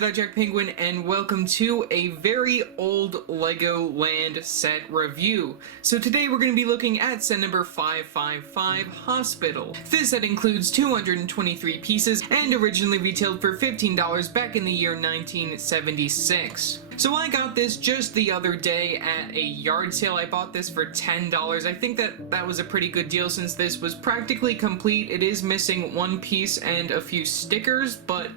Untitled Penguin, and welcome to a very old Legoland set review. So today we're going to be looking at set number 555, Hospital. This set includes 223 pieces and originally retailed for $15 back in the year 1976. So I got this just the other day at a yard sale. I bought this for $10. I think that was a pretty good deal since this was practically complete. It is missing one piece and a few stickers, but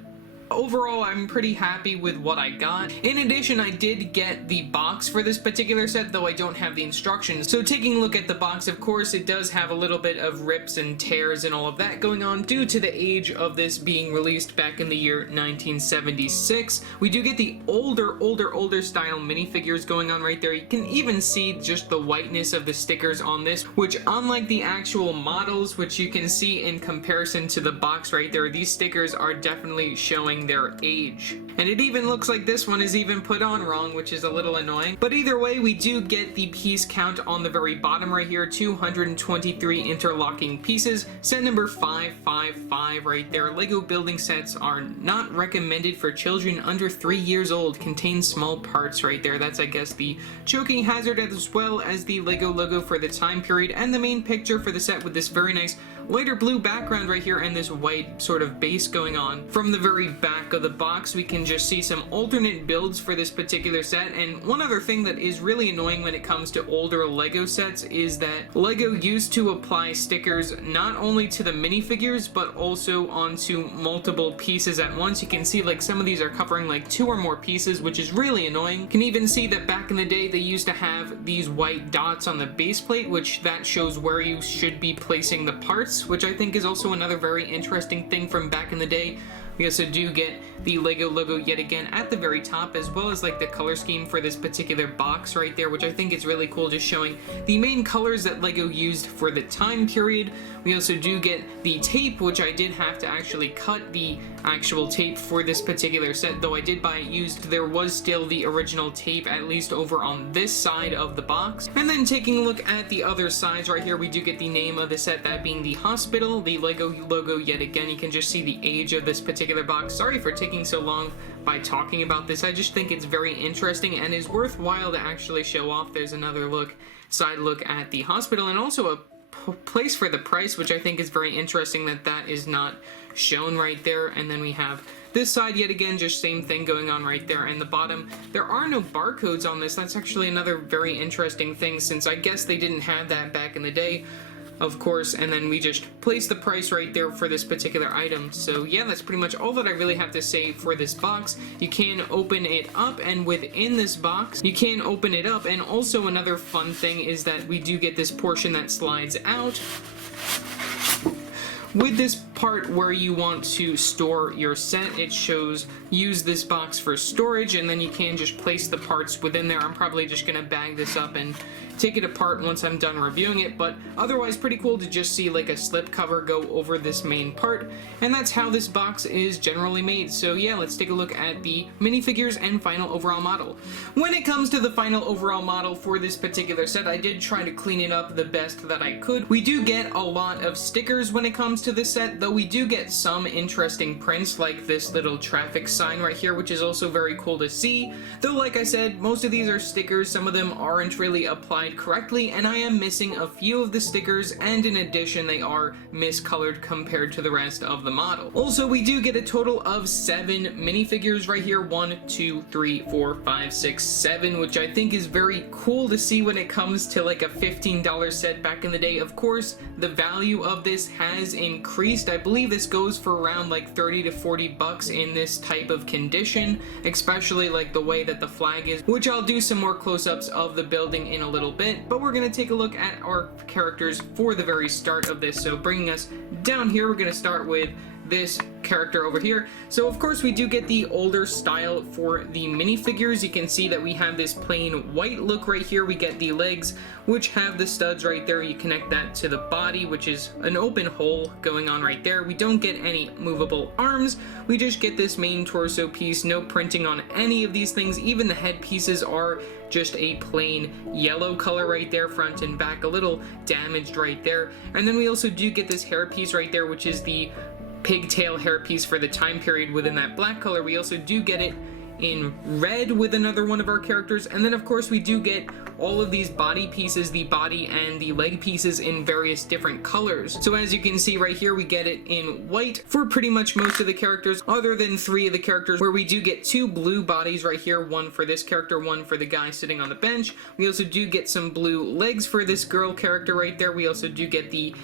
overall, I'm pretty happy with what I got. In addition, I did get the box for this particular set, though I don't have the instructions. So taking a look at the box, of course, it does have a little bit of rips and tears and all of that going on due to the age of this being released back in the year 1976. We do get the older style minifigures going on right there. You can even see just the whiteness of the stickers on this, which unlike the actual models, which you can see in comparison to the box right there, these stickers are definitely showing their age. And it even looks like this one is even put on wrong, which is a little annoying. But either way, we do get the piece count on the very bottom right here, 223 interlocking pieces. Set number 555 right there. Lego building sets are not recommended for children under 3 years old. Contain small parts right there. That's, I guess, the choking hazard as well as the Lego logo for the time period and the main picture for the set with this very nice lighter blue background right here and this white sort of base going on. From the very back of the box, we can just see some alternate builds for this particular set. And one other thing that is really annoying when it comes to older Lego sets is that Lego used to apply stickers not only to the minifigures but also onto multiple pieces at once. You can see like some of these are covering like 2 or more pieces, which is really annoying. You can even see that back in the day they used to have these white dots on the base plate, which that shows where you should be placing the parts, which I think is also another very interesting thing from back in the day. We also do get the Lego logo yet again at the very top, as well as like the color scheme for this particular box right there, which I think is really cool, just showing the main colors that Lego used for the time period. We also do get the tape, which I did have to actually cut the actual tape for this particular set, though I did buy it used. There was still the original tape, at least over on this side of the box. And then taking a look at the other sides right here, we do get the name of the set, that being the Hospital, the Lego logo yet again. You can just see the age of this particular box. Sorry for taking so long by talking about this. I just think it's very interesting and is worthwhile to actually show off. There's another side look at the Hospital, and also a place for the price, which I think is very interesting that is not shown right there. And then we have this side yet again, just same thing going on right there. And the bottom, there are no barcodes on this. That's actually another very interesting thing, since I guess they didn't have that back in the day, of course. And then we just place the price right there for this particular item. So yeah, that's pretty much all that I really have to say for this box. You can open it up, and within this box you can open it up. And also another fun thing is that we do get this portion that slides out with this part where you want to store your set. It shows use this box for storage, and then you can just place the parts within there. I'm probably just gonna bag this up and take it apart once I'm done reviewing it, but otherwise pretty cool to just see like a slip cover go over this main part. And that's how this box is generally made. So yeah, let's take a look at the minifigures and final overall model. When it comes to the final overall model for this particular set, I did try to clean it up the best that I could. We do get a lot of stickers when it comes to this set, though we do get some interesting prints like this little traffic sign right here, which is also very cool to see. Though like I said, most of these are stickers. Some of them aren't really applied correctly, and I am missing a few of the stickers, and in addition they are miscolored compared to the rest of the model. Also, we do get a total of 7 minifigures right here, 1, 2, 3, 4, 5, 6, 7, which I think is very cool to see when it comes to like a $15 set back in the day. Of course, the value of this has increased. I believe this goes for around like 30 to 40 bucks in this type of condition, especially like the way that the flag is, which I'll do some more close-ups of the building in a little bit. But we're going to take a look at our characters for the very start of this. So bringing us down here, we're going to start with this character over here. So of course we do get the older style for the minifigures. You can see that we have this plain white look right here. We get the legs, which have the studs right there. You connect that to the body, which is an open hole going on right there. We don't get any movable arms. We just get this main torso piece. No printing on any of these things. Even the head pieces are just a plain yellow color right there, front and back, a little damaged right there. And then we also do get this hair piece right there, which is the pigtail hairpiece for the time period within that black color. We also do get it in red with another one of our characters, and then of course we do get all of these body pieces, the body and the leg pieces, in various different colors. So as you can see right here, we get it in white for pretty much most of the characters, other than 3 of the characters, where we do get 2 blue bodies right here, one for this character, one for the guy sitting on the bench. We also do get some blue legs for this girl character right there. We also do get the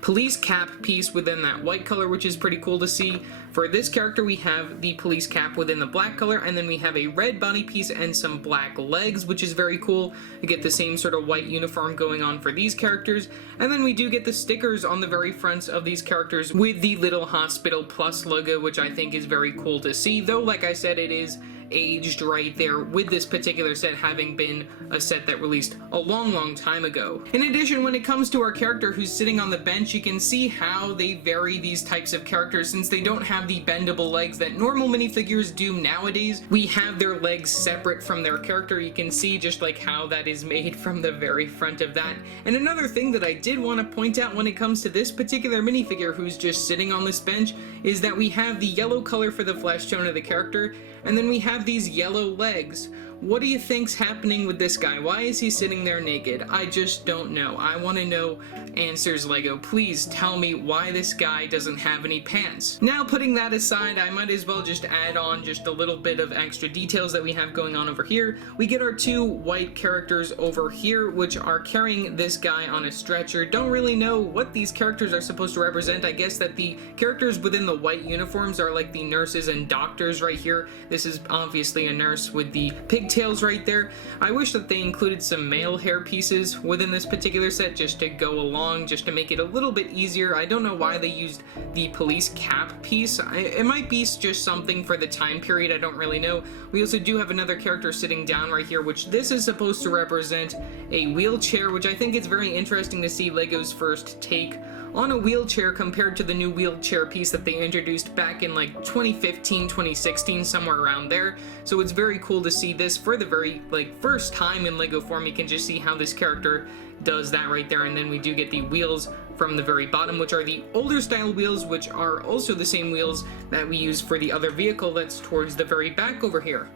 police cap piece within that white color, which is pretty cool to see. For this character, we have the police cap within the black color, and then we have a red body piece and some black legs, which is very cool. We get the same sort of white uniform going on for these characters, and then we do get the stickers on the very fronts of these characters with the little Hospital Plus logo, which I think is very cool to see, though like I said, it is aged right there with this particular set having been a set that released a long time ago. In addition, when it comes to our character who's sitting on the bench, you can see how they vary these types of characters since they don't have the bendable legs that normal minifigures do nowadays. We have their legs separate from their character. You can see just like how that is made from the very front of that. And another thing that I did want to point out when it comes to this particular minifigure who's just sitting on this bench is that we have the yellow color for the flesh tone of the character, and then we have these yellow legs. What do you think's happening with this guy? Why is he sitting there naked? I just don't know. I want to know answers, LEGO. Please tell me why this guy doesn't have any pants. Now, putting that aside, I might as well just add on just a little bit of extra details that we have going on over here. We get our 2 white characters over here, which are carrying this guy on a stretcher. Don't really know what these characters are supposed to represent. I guess that the characters within the white uniforms are like the nurses and doctors right here. This is obviously a nurse with the pigtails right there. I wish that they included some male hair pieces within this particular set just to go along, just to make it a little bit easier. I don't know why they used the police cap piece. It might be just something for the time period, I don't really know. We also do have another character sitting down right here, which this is supposed to represent a wheelchair, which I think it's very interesting to see LEGO's first take on a wheelchair compared to the new wheelchair piece that they introduced back in like 2015, 2016, somewhere around there. So it's very cool to see this for the very first time in LEGO form. You can just see how this character does that right there, and then we do get the wheels from the very bottom, which are the older style wheels, which are also the same wheels that we use for the other vehicle that's towards the very back over here.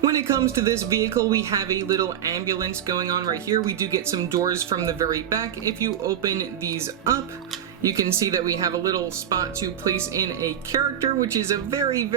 When it comes to this vehicle, we have a little ambulance going on right here. We do get some doors from the very back. If you open these up, you can see that we have a little spot to place in a character, which is a very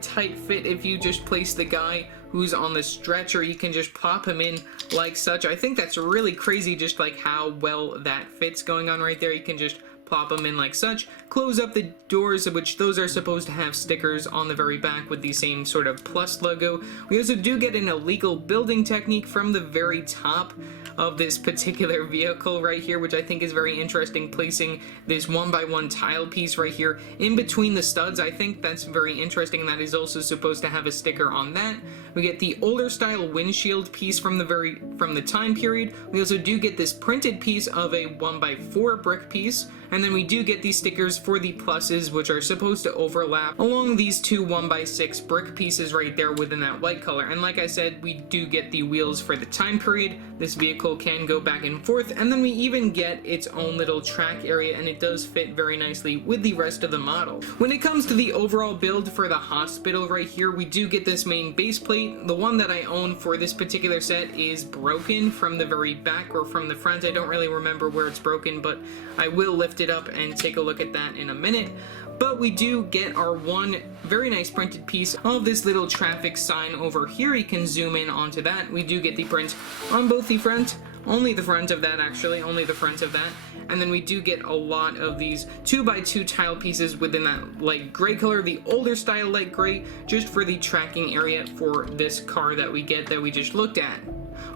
tight fit. If you just place the guy who's on the stretcher, you can just pop him in like such. I think that's really crazy, just like how well that fits going on right there. You can just plop them in like such, close up the doors, which those are supposed to have stickers on the very back with the same sort of plus logo. We also do get an illegal building technique from the very top of this particular vehicle right here, which I think is very interesting, placing this 1x1 tile piece right here in between the studs. I think that's very interesting, and that is also supposed to have a sticker on that. We get the older style windshield piece from the time period. We also do get this printed piece of a 1x4 brick piece, and then we do get these stickers for the pluses, which are supposed to overlap along these 2 1x6 brick pieces right there within that white color. And like I said, we do get the wheels for the time period. This vehicle can go back and forth, and then we even get its own little track area, and it does fit very nicely with the rest of the model. When it comes to the overall build for the hospital right here, we do get this main base plate. The one that I own for this particular set is broken from the very back or from the front. I don't really remember where it's broken, but I will lift it up and take a look at that in a minute. But we do get our one very nice printed piece of this little traffic sign over here. You can zoom in onto that. We do get the print on both the front, only the front of that actually, only the front of that. And then we do get a lot of these 2x2 tile pieces within that light gray color, the older style light gray, just for the tracking area for this car that we get that we just looked at.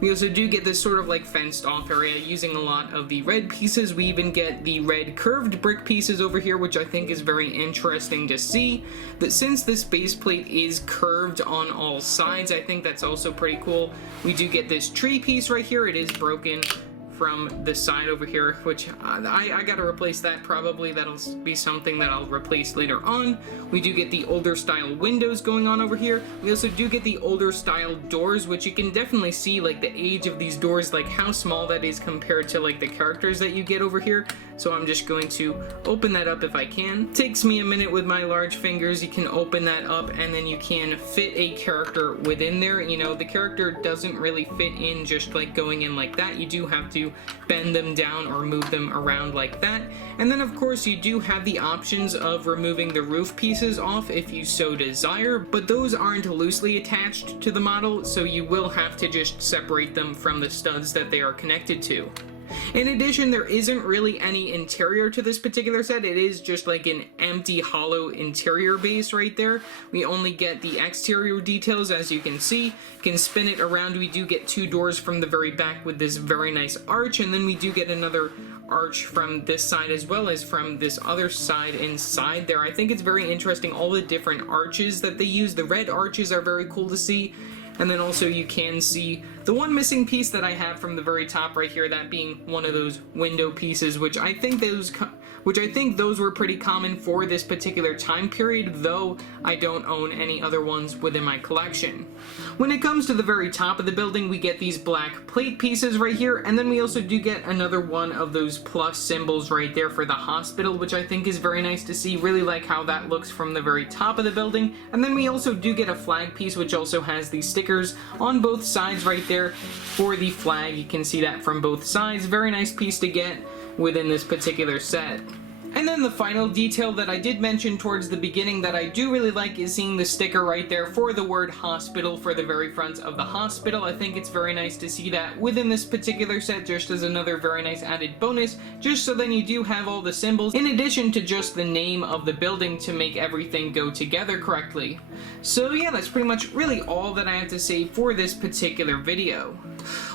We also do get this sort of like fenced off area using a lot of the red pieces. We even get the red curved brick pieces over here, which I think is very interesting to see. That since this base plate is curved on all sides, I think that's also pretty cool. We do get this tree piece right here. It is broken from the side over here, which I gotta replace that probably. That'll be something that I'll replace later on. We do get the older style windows going on over here. We also do get the older style doors, which you can definitely see like the age of these doors, like how small that is compared to like the characters that you get over here. So I'm just going to open that up if I can. Takes me a minute with my large fingers. You can open that up and then you can fit a character within there. You know, the character doesn't really fit in just like going in like that. You do have to bend them down or move them around like that. And then of course you do have the options of removing the roof pieces off if you so desire, but those aren't loosely attached to the model, so you will have to just separate them from the studs that they are connected to. In addition, there isn't really any interior to this particular set. It is just like an empty, hollow interior base right there. We only get the exterior details, as you can see. You can spin it around. We do get two doors from the very back with this very nice arch, and then we do get another arch from this side as well as from this other side inside there. I think it's very interesting, all the different arches that they use. The red arches are very cool to see. And then also you can see the one missing piece that I have from the very top right here, that being one of those window pieces, which I think those were pretty common for this particular time period, though I don't own any other ones within my collection. When it comes to the very top of the building, we get these black plate pieces right here, and then we also do get another one of those plus symbols right there for the hospital, which I think is very nice to see. Really like how that looks from the very top of the building. And then we also do get a flag piece, which also has these stickers on both sides right there for the flag. You can see that from both sides. Very nice piece to get within this particular set. And then the final detail that I did mention towards the beginning that I do really like is seeing the sticker right there for the word hospital for the very front of the hospital. I think it's very nice to see that within this particular set, just as another very nice added bonus, just so then you do have all the symbols in addition to just the name of the building to make everything go together correctly. So yeah, that's pretty much really all that I have to say for this particular video.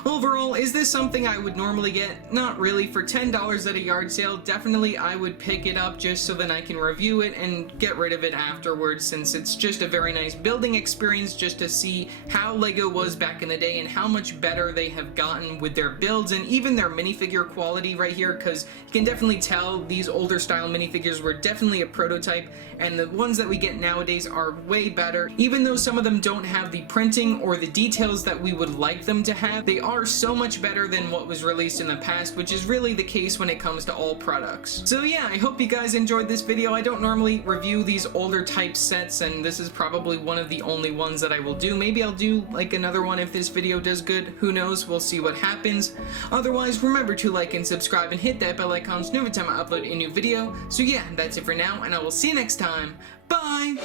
Overall, is this something I would normally get? Not really. For $10 at a yard sale, definitely I would pick it up just so then I can review it and get rid of it afterwards, since it's just a very nice building experience just to see how LEGO was back in the day and how much better they have gotten with their builds and even their minifigure quality right here, because you can definitely tell these older style minifigures were definitely a prototype, and the ones that we get nowadays are way better. Even though some of them don't have the printing or the details that we would like them to have, they are so much better than what was released in the past, which is really the case when it comes to all products. So yeah, I hope you guys enjoyed this video. I don't normally review these older type sets, and this is probably one of the only ones that I will do. Maybe I'll do like another one if this video does good. Who knows? We'll see what happens. Otherwise, remember to like and subscribe and hit that bell icon so every time I upload a new video. So yeah, that's it for now, and I will see you next time. Bye!